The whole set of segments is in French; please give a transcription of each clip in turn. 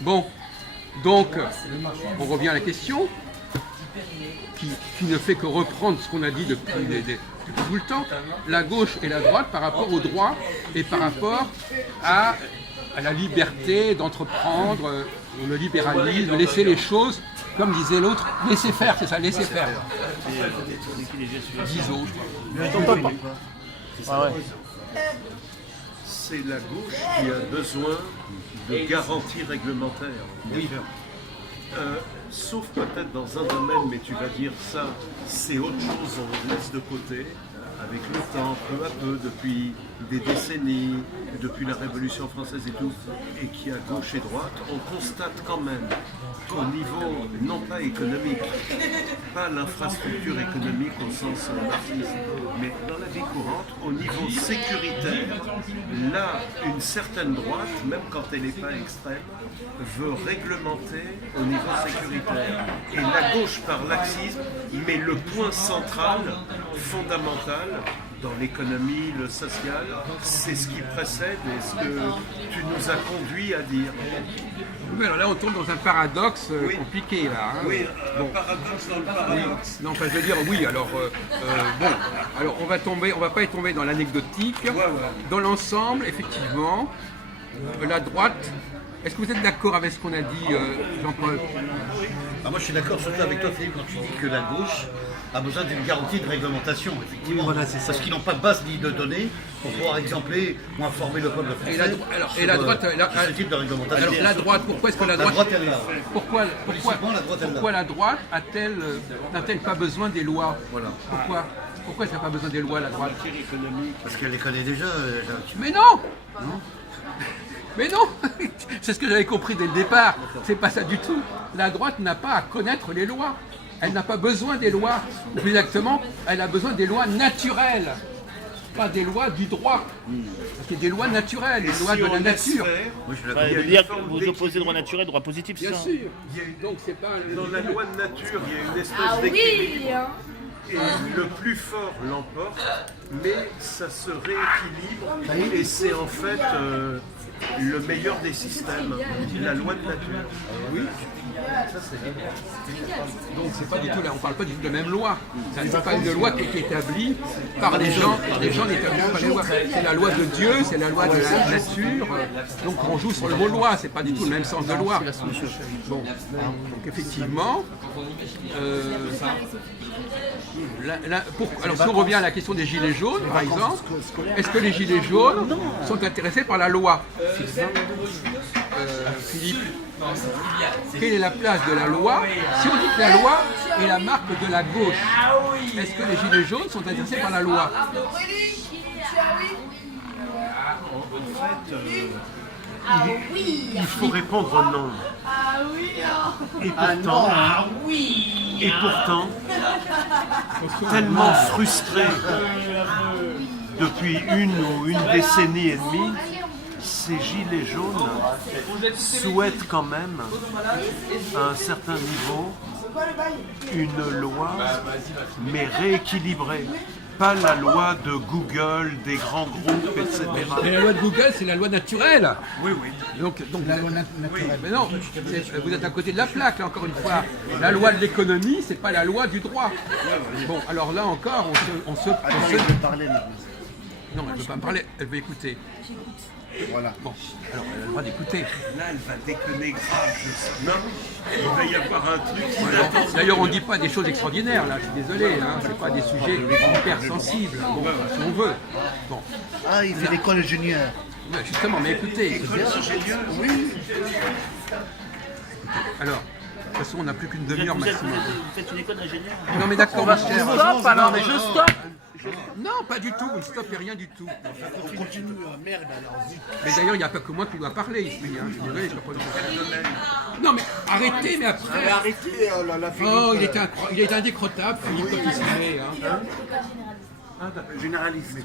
Bon, donc, on revient à la question, qui ne fait que reprendre ce qu'on a dit depuis tout le temps, la gauche et la droite par rapport au droit et par rapport à la liberté d'entreprendre, le libéralisme, de laisser les choses, comme disait l'autre, laisser faire, c'est ça, laisser faire. Guizot, c'est la gauche qui a besoin de garanties réglementaires. Oui. Sauf peut-être dans un domaine, mais tu vas dire ça, c'est autre chose, on le laisse de côté. Avec le temps, peu à peu, depuis des décennies, depuis la Révolution française et tout, et qui à gauche et droite, on constate quand même qu'au niveau, non pas économique, pas l'infrastructure économique au sens marxiste, mais dans la vie courante, au niveau sécuritaire, là, une certaine droite, même quand elle n'est pas extrême, veut réglementer au niveau sécuritaire. Et la gauche, par laxisme, met le point central, fondamental, dans l'économie, le social, c'est ce qui précède et ce que tu nous as conduit à dire. Oui, alors là, on tombe dans un paradoxe compliqué, là. Hein. Oui, un paradoxe dans le paradoxe. Oui. Non, enfin, je veux dire, oui, alors, bon, alors on va pas y tomber dans l'anecdotique. Dans l'ensemble, effectivement, la droite, est-ce que vous êtes d'accord avec ce qu'on a dit, Jean-Paul? Moi, je suis d'accord surtout avec toi, Philippe, quand tu dis que la gauche a besoin d'une garantie de réglementation, effectivement. Voilà, c'est ça. Parce qu'ils n'ont pas de base ni de données pour pouvoir exempler ou informer le peuple français. Et la droite, ce type de réglementation. Alors la droite, pourquoi est-ce que la droite elle l'a. Pourquoi la droite n'a-t-elle pas besoin des lois? Voilà. Pourquoi est-ce qu'elle n'a pas besoin des lois, la droite? Parce qu'elle les connaît déjà. Mais non. Mais non. C'est ce que j'avais compris dès le départ. C'est pas ça du tout. La droite n'a pas à connaître les lois. Elle n'a pas besoin des lois. Ou plus exactement, elle a besoin des lois naturelles. Pas des lois du droit. Parce qu'il y a des lois naturelles, des lois de la nature. dire que vous opposez droit naturel, droit positif, c'est Bien ça? sûr. Donc c'est pas... Dans la loi de nature, il y a une espèce d'équilibre. Et le plus fort l'emporte, mais ça se rééquilibre. Et c'est en fait le meilleur des systèmes, la loi de nature. Oui. Donc c'est pas du tout là, on parle pas du tout de la même loi. Ça n'est pas une loi qui est établie par les gens. Les gens n'établissent pas les lois. C'est la loi de Dieu, c'est la loi de la nature. Donc on joue sur le mot loi, c'est pas du tout le même sens de loi. Bon, donc effectivement. Alors si on revient à la question des gilets jaunes, par exemple, est-ce que les gilets jaunes sont intéressés par la loi? Philippe, quelle est la place de la loi? Si on dit que la loi est la marque de la gauche, est-ce que les gilets jaunes sont intéressés par la loi? En fait, il faut répondre non. Et pourtant, tellement frustré depuis une décennie et demie, ces gilets jaunes souhaitent quand même, à un certain niveau, une loi, mais rééquilibrée. Pas la loi de Google, des grands groupes, etc. Mais la loi de Google, c'est la loi naturelle. Oui. Donc la loi naturelle. Mais non, vous êtes à côté de la plaque, là, encore une fois. La loi de l'économie, c'est pas la loi du droit. Bon, alors là encore, on se... Non, elle ne veut pas me parler, elle veut écouter. Voilà. Bon, alors elle a le droit d'écouter. Là, elle va déconner grave. Non, il va y avoir un truc qui D'ailleurs, on ne dit pas des choses extraordinaires, là, je suis désolé, hein, c'est pas des sujets hyper sensibles, bon, si on veut. Bon. Ah, il fait l'école ingénieur. Ouais, justement, mais écoutez. Oui. Alors, de toute façon, on n'a plus qu'une demi-heure maximum. Vous faites une école d'ingénieur? Non, mais d'accord, ma chère. Stop alors, mais je stoppe! Non, pas du tout, on ne stoppe rien du tout. On continue, merde alors. Mais d'ailleurs, il n'y a pas que moi qui dois parler ici. Hein. Je suis désolé, je ne peux pas le... Non, mais arrêtez, mais après. Arrêtez la Philippe. Oh, il est indécrottable, Philippe, quand il s'y met. Hein. Généraliste.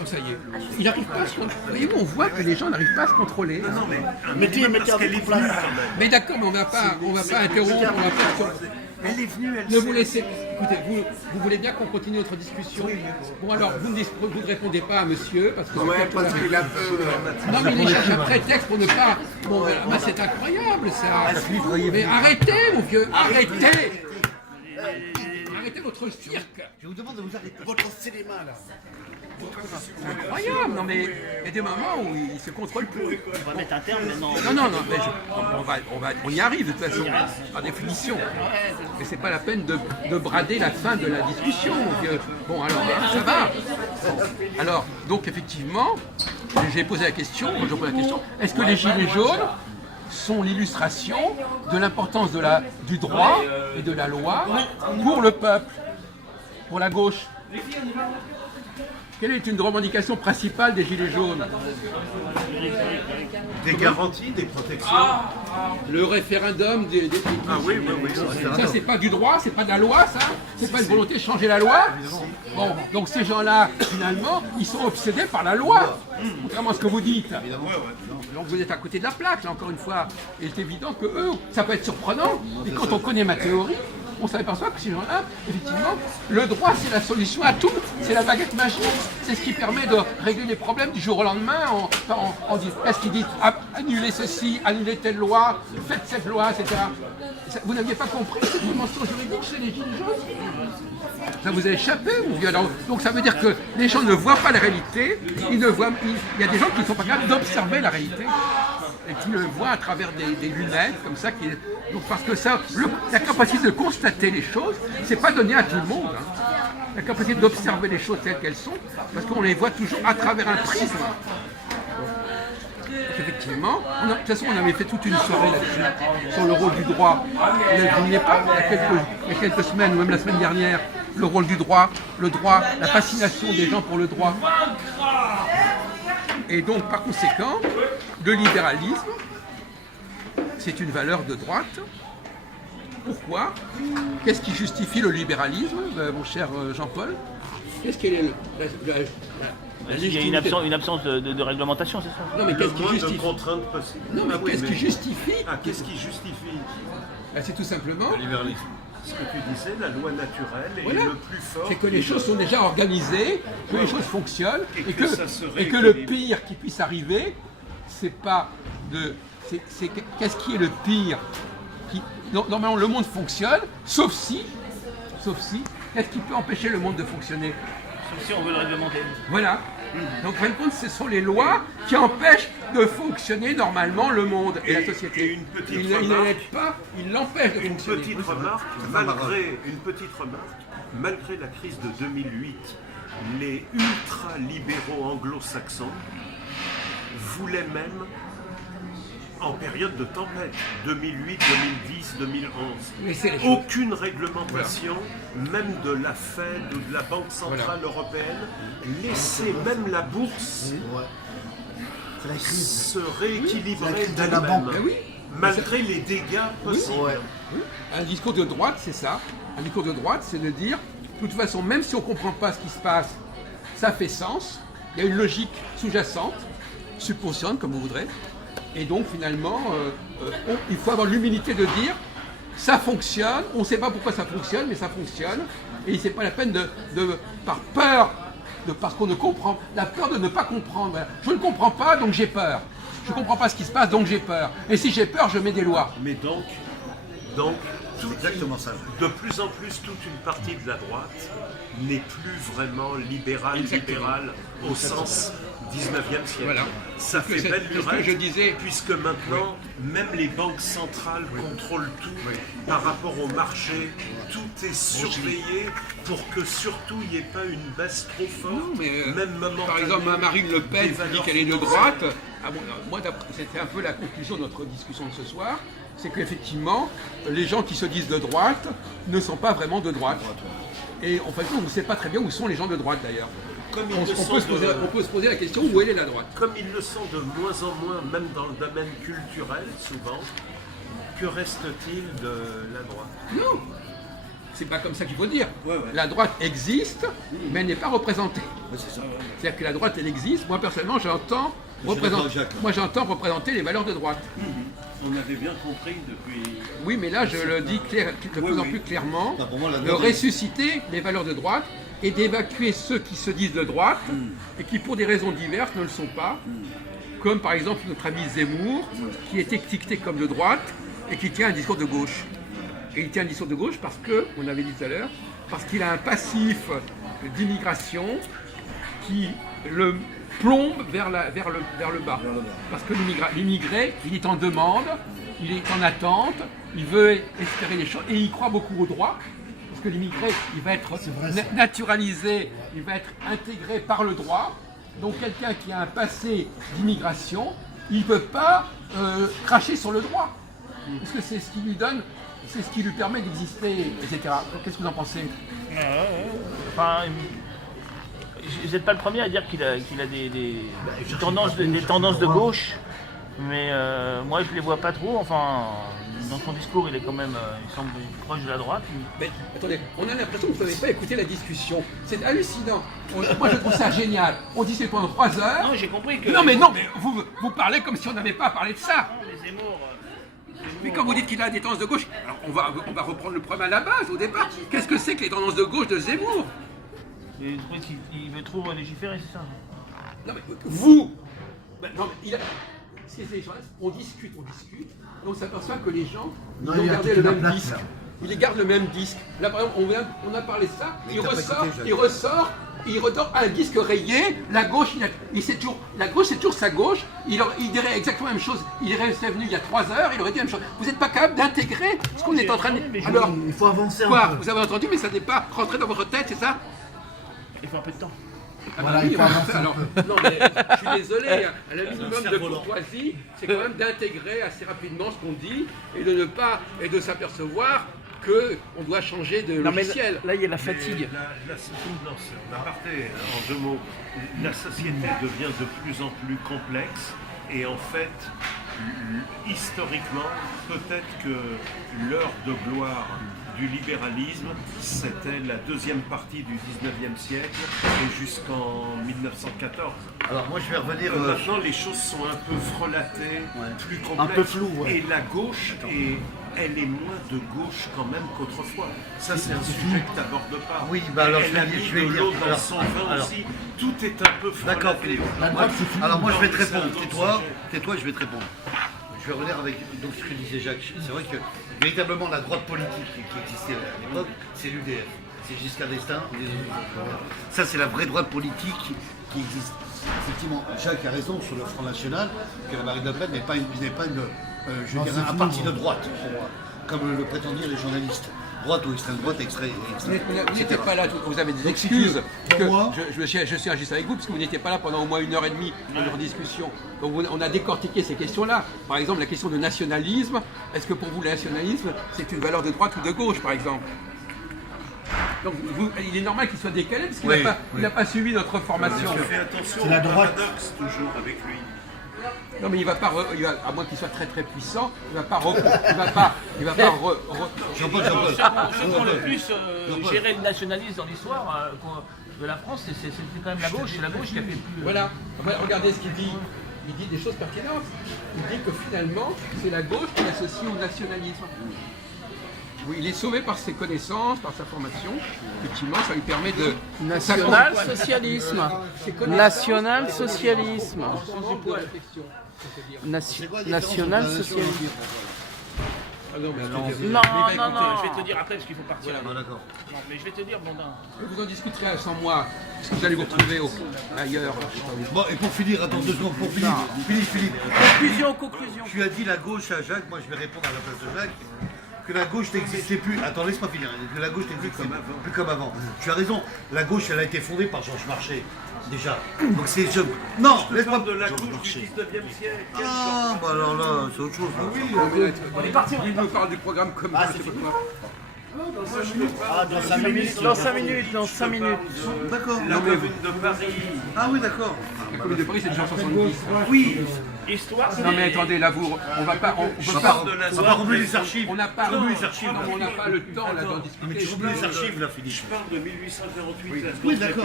Oh, ça y est. Il n'arrive pas à se contrôler. Voyez-vous, on voit que les gens n'arrivent pas à se contrôler. Mettez un parce qu'elle est place. Mais d'accord, mais on va pas interrompre. Elle est venue, elle Ne sait. vous laissez. Écoutez, vous voulez bien qu'on continue notre discussion? Bon, alors, vous ne répondez pas à monsieur, parce que. Ouais, parce qu'il a peu. Non, mais il cherche un prétexte pour ne pas. Bon, voilà, c'est incroyable ça. Mais arrêtez, mon vieux, arrêtez. Arrêtez votre cirque. Je vous demande de vous arrêter. Votre cinéma, là. C'est incroyable, non mais il y a des moments où il se contrôle plus. On va mettre un terme maintenant. Non, mais on y arrive de toute façon, par définition. Mais c'est pas la peine de brader la fin de la discussion. Donc, bon, alors, ça va. Alors, donc effectivement, j'ai posé la question, je pose la question, est-ce que les gilets jaunes sont l'illustration de l'importance du droit et de la loi pour le peuple, pour la gauche? Quelle est une revendication principale des Gilets jaunes? Des garanties, des protections. Le référendum des Ah oui. Ça, c'est pas du droit, c'est pas de la loi, ça? C'est pas une volonté de changer la loi? Bon, donc ces gens-là, finalement, ils sont obsédés par la loi, contrairement à ce que vous dites. Donc vous êtes à côté de la plaque, là, encore une fois. Et c'est évident que eux, ça peut être surprenant, mais quand on connaît ma théorie, on s'aperçoit que ces gens-là, effectivement, le droit, c'est la solution à tout. C'est la baguette magique. C'est ce qui permet de régler les problèmes du jour au lendemain. Est-ce qu'il dit annulez ceci, annulez telle loi, faites cette loi, etc. Vous n'aviez pas compris cette dimension juridique chez les Gilets jaunes? Ça vous a échappé, mon vieux. Alors, donc ça veut dire que les gens ne voient pas la réalité. Il y a des gens qui ne sont pas capables d'observer la réalité et qui le voient à travers des lunettes comme ça. Donc parce que ça, la capacité de constater les choses, c'est pas donné à tout le monde. Hein. La capacité d'observer les choses telles qu'elles sont, parce qu'on les voit toujours à travers un prisme. Donc, effectivement, de toute façon, on avait fait toute une soirée là-dessus, sur le rôle du droit. Vous n'imaginez pas, il y a quelques semaines, ou même la semaine dernière, le rôle du droit, le droit, la fascination des gens pour le droit. Et donc, par conséquent, le libéralisme, c'est une valeur de droite. Pourquoi? Qu'est-ce qui justifie le libéralisme, mon cher Jean-Paul? Qu'est-ce qui est Il y a une absence de réglementation, c'est ça? Non, mais Le qu'est-ce qui moins de justifie? contraintes possibles. Non, mais qu'est-ce qui justifie? Qu'est-ce qui justifie? C'est tout simplement Ce que tu disais, la loi naturelle est Voilà. le plus fort. c'est que les choses sont déjà organisées, que les choses fonctionnent, Et que ça se et que le rééquilibre. pire qui puisse arriver, c'est pas de. Qu'est-ce qui est le pire Normalement, le monde fonctionne, sauf si, qu'est-ce qui peut empêcher le monde de fonctionner? Sauf si on veut le réglementer. Voilà. Donc, en fin de compte, ce sont les lois qui empêchent de fonctionner normalement le monde et la société. et une petite Ils ne remarque. l'aident pas, ils l'empêchent de Une fonctionner. petite remarque, malgré la crise de 2008, les ultra-libéraux anglo-saxons voulaient même, en période de tempête, 2008, 2010, 2011, Laissez les choses. aucune réglementation, même de la Fed ou de la Banque Centrale Européenne, laisser même la bourse C'est la crise. se rééquilibrer La crise de la d'elle-même, banque. Ben oui. malgré les dégâts possibles. Un discours de droite, c'est ça. Un discours de droite, c'est de dire, de toute façon, même si on ne comprend pas ce qui se passe, ça fait sens. Il y a une logique sous-jacente, subconsciente, comme vous voudrez. Et donc, finalement, il faut avoir l'humilité de dire, ça fonctionne, on ne sait pas pourquoi ça fonctionne, mais ça fonctionne. Et c'est pas la peine par peur, parce qu'on ne comprend, la peur de ne pas comprendre. Je ne comprends pas, donc j'ai peur. Je ne comprends pas ce qui se passe, donc j'ai peur. Et si j'ai peur, je mets des lois. Mais donc C'est exactement ça. de plus en plus, toute une partie de la droite n'est plus vraiment libérale au sens 19e siècle. Voilà. Ça Parce que fait c'est- belle c'est ce que lurette, je disais. puisque maintenant, même les banques centrales contrôlent tout par rapport au marché. Tout est surveillé pour que surtout il n'y ait pas une baisse trop forte, Non, mais, même momentanée. Par exemple, Marine Le Pen des qui dit valeurs qu'elle est de financières. droite. Moi, c'était un peu la conclusion de notre discussion de ce soir. C'est qu'effectivement, les gens qui se disent de droite ne sont pas vraiment de droite. Et en fait, on ne sait pas très bien où sont les gens de droite d'ailleurs. Comme ils On le peut sont se poser la question où est la droite. Comme ils le sont de moins en moins, même dans le domaine culturel, souvent, que reste-t-il de la droite? Non, c'est pas comme ça qu'il faut dire. La droite existe, mais elle n'est pas représentée. C'est-à-dire que la droite, elle existe. Moi, personnellement, j'entends représenter les valeurs de droite. On avait bien compris depuis. Oui, mais là, je le dis de plus en plus clairement, Non, pour moi, la de droite- ressusciter les valeurs de droite et d'évacuer ceux qui se disent de droite et qui, pour des raisons diverses, ne le sont pas. Comme par exemple notre ami Zemmour, qui est étiqueté comme de droite et qui tient un discours de gauche. Et il tient un discours de gauche parce que, on avait dit tout à l'heure, parce qu'il a un passif d'immigration qui le plombe vers le bas. Parce que l'immigré, il est en demande, il est en attente, il veut espérer les choses et il croit beaucoup au droit. Parce que l'immigré, il va être naturalisé, il va être intégré par le droit. Donc quelqu'un qui a un passé d'immigration, il ne peut pas cracher sur le droit. Parce que c'est ce qui lui donne, c'est ce qui lui permet d'exister, etc. Qu'est-ce que vous en pensez? Enfin, vous n'êtes pas le premier à dire qu'il a des tendances de gauche, mais moi je ne les vois pas trop. Enfin, dans son discours, il est quand même, il semble proche de la droite. Mais attendez, on a l'impression que vous n'avez pas écouté la discussion. C'est hallucinant. Moi je trouve ça génial. On discute pendant 3 heures. Non, j'ai compris que. Non mais vous parlez comme si on n'avait pas parlé de ça. Non, les Zemmour. Mais quand vous dites qu'il a des tendances de gauche, alors on va reprendre le problème à la base, au départ. Qu'est-ce que c'est que les tendances de gauche de Zemmour? Il veut trop légiférer, c'est ça? Non mais vous non, mais on discute, et on s'aperçoit que les gens ils Non, ont il a gardé toute le la même place, disque. là. Ils gardent le même disque. Là par exemple, on a parlé de ça, Mais il t'as pas ressort, écouté, il ressort, il redore un disque rayé, la gauche, la gauche c'est toujours sa gauche, il dirait exactement la même chose, il serait venu il y a 3 heures, il aurait dit la même chose. Vous n'êtes pas capable d'intégrer ce qu'on est en train de... Alors, Il faut avancer un quoi? peu. Vous avez entendu, mais ça n'est pas rentré dans votre tête, c'est ça? Il faut un peu de temps. Voilà, oui, il faut avancer un alors, peu. non, mais je suis désolé, hein, le minimum de cerf-volant. courtoisie, c'est quand même d'intégrer assez rapidement ce qu'on dit et de ne pas, et de s'apercevoir qu'on doit changer de logiciel. Là, il y a la fatigue. Non, c'est en aparté, en 2 mots. La société devient de plus en plus complexe et en fait, historiquement, peut-être que l'heure de gloire du libéralisme, c'était la deuxième partie du 19e siècle et jusqu'en 1914. Alors moi je vais revenir. Maintenant, les choses sont un peu frelatées, plus complexes. Un peu floues, ouais. Et la gauche, elle est moins de gauche quand même qu'autrefois. Ça, c'est un sujet que tu n'abordes pas. Oui, bah alors, elle a mis je vais de dire. l'eau dans Alors, son vin alors. aussi. Tout est un peu frelaté. D'accord, Philippe. La droite, c'est fini. Alors moi je vais te Non, mais c'est un répondre. autre Tais-toi, je vais te répondre. Je vais revenir avec donc, ce que disait Jacques. C'est vrai que véritablement la droite politique qui existait à l'époque, c'est l'UDF. C'est Giscard d'Estaing. Ça c'est la vraie droite politique qui existe. Effectivement, Jacques a raison sur le Front National, que la Marine Le Pen n'est pas je Non, dirais, c'est un fini, parti moi. de droite, pour moi, comme le prétendaient les journalistes. Droite ou extrême droite, extrême. Vous n'étiez pas là, vous avez des Donc, si tu veux, excuses. pour que moi- je suis injuste avec vous, parce que vous n'étiez pas là pendant au moins 1h30 de leur discussion. Donc on a décortiqué ces questions-là. Par exemple, la question de nationalisme. Est-ce que pour vous, le nationalisme, c'est une valeur de droite ou de gauche, par exemple? Donc il est normal qu'il soit décalé, parce qu'il Oui, n'a pas suivi notre formation. Fais attention C'est au la droite. paradoxe toujours avec lui. Non mais il va pas, à moins qu'il soit très très puissant, il va pas Jean-Paul. Ceux qui ont le plus géré le nationalisme dans l'histoire de la France, c'est quand même la gauche. C'est la gauche qui a fait le plus. Voilà, regardez ce qu'il dit. Il dit des choses pertinentes. Il dit que finalement, c'est la gauche qui l'associe au nationalisme. Oui, il est sauvé par ses connaissances, par sa formation. Effectivement, ça lui permet de... National-socialisme. National-socialisme. C'est quoi la question? National-socialisme. Ah non, mais Non, Mais non, écoutez, non. je vais te dire après parce qu'il faut partir. Ah, d'accord. Non, mais je vais te dire, Blondin. vous en discuterez sans moi, parce que vous allez vous retrouver ailleurs. Bon, et pour finir, attends 2 secondes, pour Philippe. Conclusion. Tu as dit la gauche à Jacques, moi je vais répondre à la place de Jacques, que la gauche n'existait plus. Attends, laisse-moi finir. Que la gauche n'existait plus comme avant. Tu as raison, la gauche elle a été fondée par Georges Marchais, déjà. Donc c'est... Non, laisse-moi... De la gauche du 19e siècle. Ah, bah alors là, c'est autre chose. Là. On est parti. Il nous parle du programme comme je sais pas quoi. Dans 5 minutes. D'accord. La commune de Paris. Ah oui, d'accord. La commune de Paris, c'est déjà 70. Oui, Histoire, c'est Non mais attendez, là on va pas, on peut pas, On va pas remuer les archives. on n'a pas, Non, les archives. non, on n'a pas le temps là d'en Mais tu discuter. remues les archives là, Philippe. Je parle de 1848. Oui, d'accord.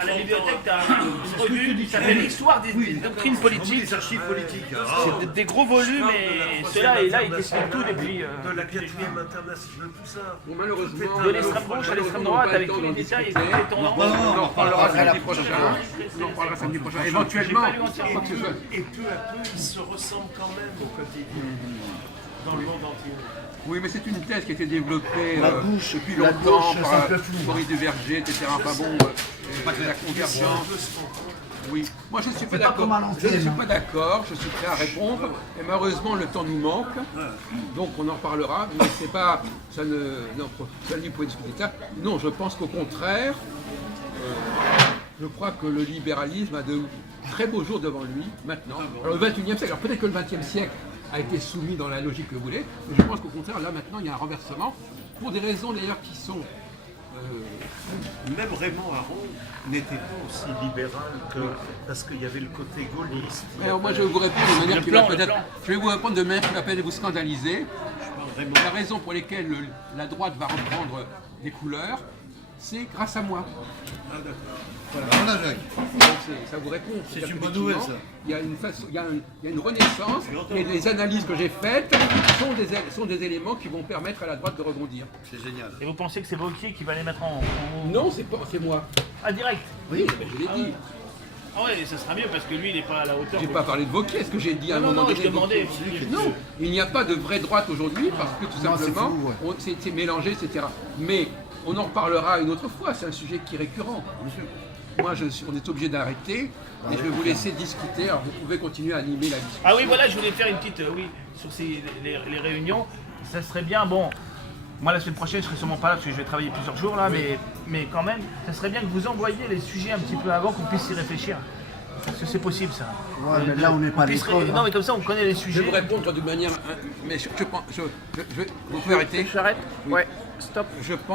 à la bibliothèque, tu as une revue qui s'appelle L'histoire des doctrines politiques. Les archives politiques. C'est des gros volumes et ceux-là, et là, ils t'expliquent tout depuis. De la 4e internationale, tout ça. Bon, malheureusement, De l'extrême gauche à l'extrême droite, avec tous les détails et tous les tendances. on en reparlera samedi prochain. On en reparlera samedi prochain. Éventuellement, quoi que ce soit. Et peu à peu, ils se ressemblent quand même au quotidien. Dans le monde entier. Oui, mais c'est une thèse qui a été développée La gauche, depuis la longtemps gauche, par c'est un peu flou. Maurice Duverger, etc. Enfin bon, la convergence. Oui, moi je ne suis pas pas d'accord. comme à Je l'ancienne, ne suis hein. pas d'accord, je suis prêt à répondre. Et malheureusement, le temps nous manque. Donc on en parlera. Mais c'est pas. Ça ne. Non, ça ne pouvait discuter de ça. Non, je pense qu'au contraire, je crois que le libéralisme a de très beaux jours devant lui maintenant. Alors, le 21e siècle, alors peut-être que le 20e siècle a été soumis dans la logique que vous voulez, mais je pense qu'au contraire, là maintenant, il y a un renversement, pour des raisons d'ailleurs qui sont... Même Raymond Aron n'était pas aussi libéral que. Parce qu'il y avait le côté gaulliste. Alors, moi, je vais vous répondre de manière qui va plan, le peut-être... plan. Je vais vous répondre de manière qui va peut-être vous scandaliser. Je parle Raymond La raison pour laquelle la droite va reprendre des couleurs, c'est grâce à moi. Voilà, Jacques. Donc, ça vous répond. C'est C'est-à-dire une bonne nouvelle, qu'effectivement, ça. Il y a une façon, il y a une renaissance et les analyses que j'ai faites sont des éléments qui vont permettre à la droite de rebondir. C'est génial. Et vous pensez que c'est Wauquiez qui va les mettre en. Non, c'est moi. Ah, direct. Oui, je l'ai dit. Ah ouais, ça sera mieux parce que lui, il n'est pas à la hauteur. J'ai pas parlé de Wauquiez. Est-ce que j'ai dit à un Non, moment non, donné je demandais. Wauquiez Non, il n'y a pas de vraie droite aujourd'hui parce que tout Non, c'est simplement, flou, ouais. c'est mélangé, etc. Mais on en reparlera une autre fois. C'est un sujet qui est récurrent. Moi, on est obligé d'arrêter et je vais vous laisser discuter. Alors, vous pouvez continuer à animer la discussion. Ah oui, voilà, je voulais faire une petite. Oui, sur les réunions. Ça serait bien, bon. Moi, la semaine prochaine, je serai sûrement pas là parce que je vais travailler plusieurs jours là, mais quand même, ça serait bien que vous envoyiez les sujets un petit peu avant qu'on puisse y réfléchir. Parce que c'est possible ça. Ouais, mais là, on n'est pas à Puisse l'école. Non, hein. mais comme ça, on connaît les Je vais sujets. vous répondre de manière. Mais je pense. Vous pouvez arrêter. J'arrête. Ouais. Stop. Je pense.